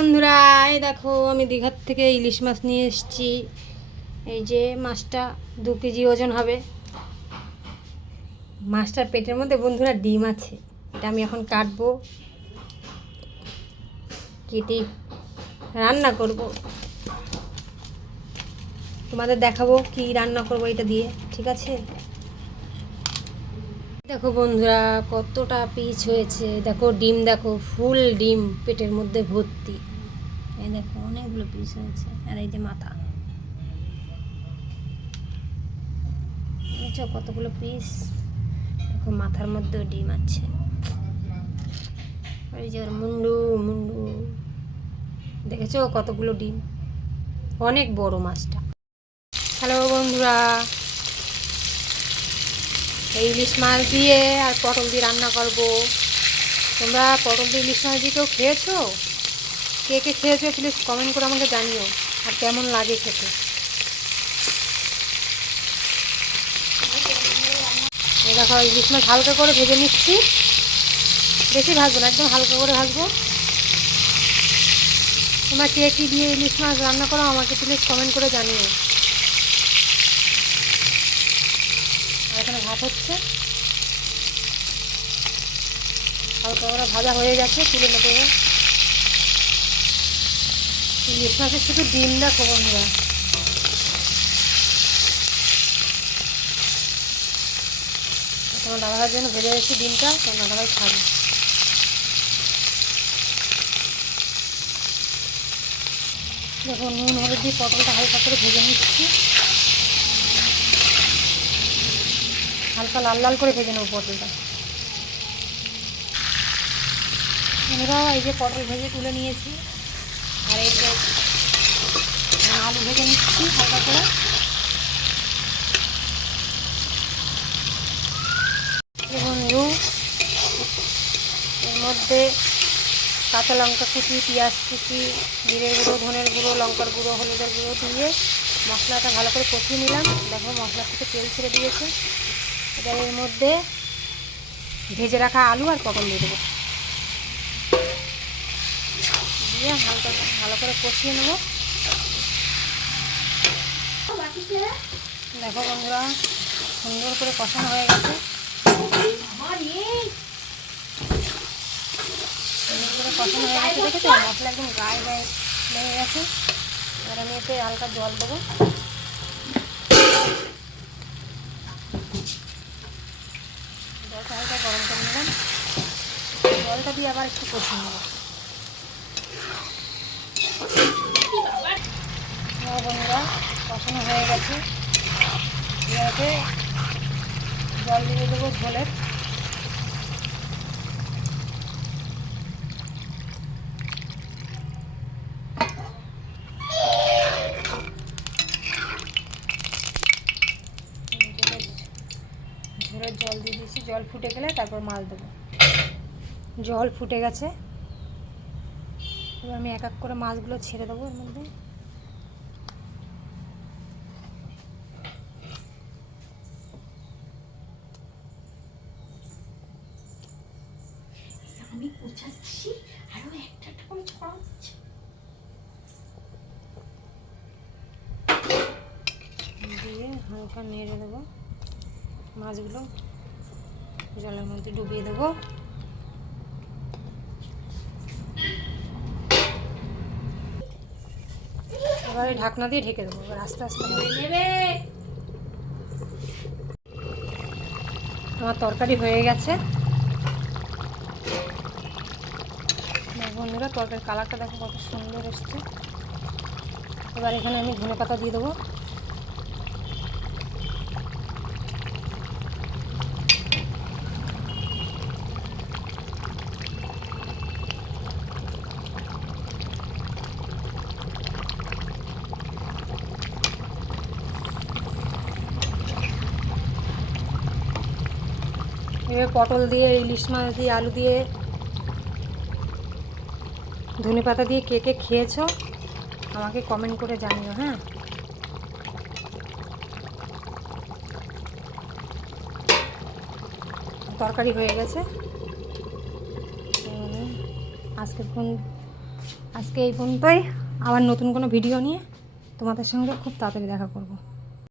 বন্ধুরা, এই দেখো আমি দীঘার থেকে ইলিশ মাছ নিয়ে এসেছি। এই যে মাছটা 2 কেজি ওজন হবে। মাছটার পেটের মধ্যে বন্ধুরা ডিম আছে। এটা আমি এখন কাটবো, কেটে রান্না করব। তোমাদের দেখাবো কি রান্না করব এটা দিয়ে, ঠিক আছে? দেখো বন্ধুরা কতটা পিস হয়েছে, দেখো ডিম, দেখো ফুল ডিম পেটের মধ্যে ভর্তি। এই দেখো অনেকগুলো পিস হয়েছে। আর এই যে মাথা, দেখছো কতগুলো পিস। দেখো মাথার মধ্যেও ডিম আছে। আর এই যে ওর মুন্ডু মুন্ডু, দেখেছো কতগুলো ডিম। অনেক বড় মাছটা। হ্যালো বন্ধুরা, এই ইলিশ মাছ দিয়ে আর পটল দিয়ে রান্না করব। তোমরা পটল দিয়ে ইলিশ মাছ দিয়ে কেউ খেয়েছো? কে কে খেয়েছো প্লিজ কমেন্ট করে আমাকে জানিও, আর কেমন লাগে খেতে। এই দেখো ইলিশ মাছ হালকা করে ভেজে নিচ্ছি, বেশি ভাজবো না, একদম হালকা করে ভাজবো। তোমরা কে কী দিয়ে ইলিশ মাছ রান্না করো আমাকে প্লিজ কমেন্ট করে জানিও। আর এখানে ভাত হচ্ছে, হালকা করে ভাজা হয়ে গেছে, তুলে নেবো। ইলিশ মাছের শুধু ডিম দেখো বন্ধুরা। তোমার দাদাভাইয়ের জন্য ভেজে রেখেছি ডিমটা, তোমার দাদাভাই খাবে। দেখো নুন হলুদ দিয়ে পটলটা হালকা করে ভেজে নিচ্ছি, হালকা লাল লাল করে ভেজে নেবো পটলটা। আমরা এই যে পটল ভেজে তুলে নিয়েছি, আর এই যে আলু ভেজে নিচ্ছি হালকা করে। বন্ধু এর মধ্যে কাঁচা লঙ্কা কুচি, পেঁয়াজ কুচি, জিরের গুঁড়ো, ধনের গুঁড়ো, লঙ্কার গুঁড়ো, হলুদের গুঁড়ো দিয়ে মশলাটা ভালো করে কষিয়ে নিলাম। দেখো মশলা থেকে তেল ছেড়ে দিয়েছে। এবার এর মধ্যে ভেজে রাখা আলু আর পটল দিয়ে দেবো, দিয়ে হালকা ভালো করে কষিয়ে নেব। দেখো বন্ধুরা সুন্দর করে কষানো হয়ে গেছে। সুন্দর করে কষানো হয়ে গেছে, দেখেছো মশলা একদম গায়ে গায়ে লেগে গেছে। এবার আমি এতে হালকা জল দেবো। জলটা হালকা গরম করে নিলাম, জলটা দিয়ে আবার একটু কষিয়ে নেব। বন্ধুরা কষানো হয়ে গেছে, এবারে জল দিয়ে দেবো ঝোলের। ঝোলের জল দিয়ে দিয়েছি, জল ফুটে গেলে তারপর মাছ দেবো। জল ফুটে গেছে, এবার আমি এক এক করে মাছগুলো ছেড়ে দেবো এর মধ্যে। আমি কোচাচ্ছি আরো একটা করে ছড়াচ্ছি, দিয়ে হালকা নেড়ে দেবো। মাছগুলো জলের মধ্যে ডুবিয়ে দেবো। এবারে ঢাকনা দিয়ে ঢেকে দেবো, এবার আস্তে আস্তে নেবে। আমার তরকারি হয়ে গেছে বন্ধুরা, তরকারির কালারটা দেখো কত সুন্দর এসছে। এবার এখানে আমি ধনেপাতা দিয়ে দেবো। এবার পটল দিয়ে, ইলিশ মাছ দিয়ে, আলু দিয়ে, ধনেপাতা দিয়ে কে কে খেয়েছো আমাকে কমেন্ট করে জানিও। হ্যাঁ, তরকারি হয়ে গেছে। আজকে এই পর্যন্তই। আবার নতুন কোনো ভিডিও নিয়ে তোমাদের সঙ্গে খুব তাড়াতাড়ি দেখা করব।